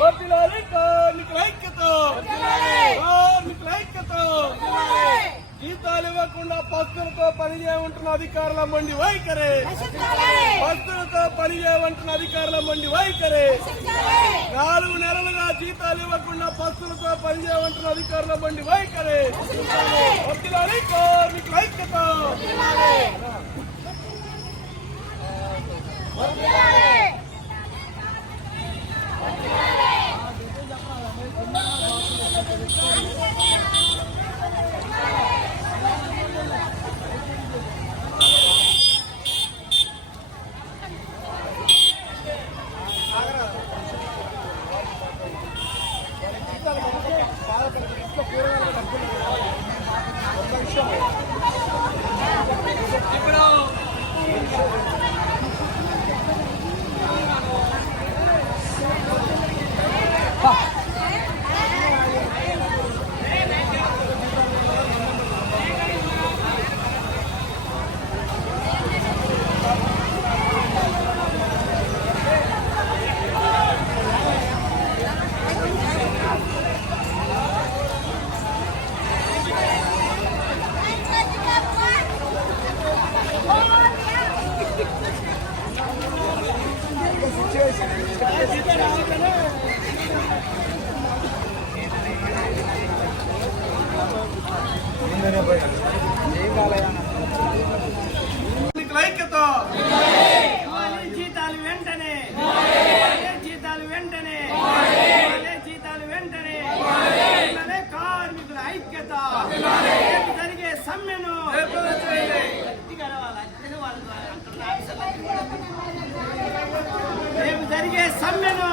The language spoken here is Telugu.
వర్ధిల్లాలి కార్మికుల ఐక్యత, కార్మికుల ఐక్యత. జీతాలు ఇవ్వకుండా పస్తులతో పనిచేయమంటున్న అధికారుల మొండి వైఖరి, పస్తులతో పనిచేయమంటున్న అధికారుల మొండి వైఖరి. 4 నెలలుగా జీతాలు ఇవ్వకుండా పస్తులతో పనిచేయమంటున్న అధికారుల మొండి వైఖరి. వర్ధిల్లాలి కార్మికుల ఐక్యత. ఐక్యత. జీతాలు వెంటనే, జీతాలు వెంటనే, జీతాలు వెంటనే. కార్మికుల ఐక్యత. జరిగే సమ్మెను రేపు జరిగే సమ్మెను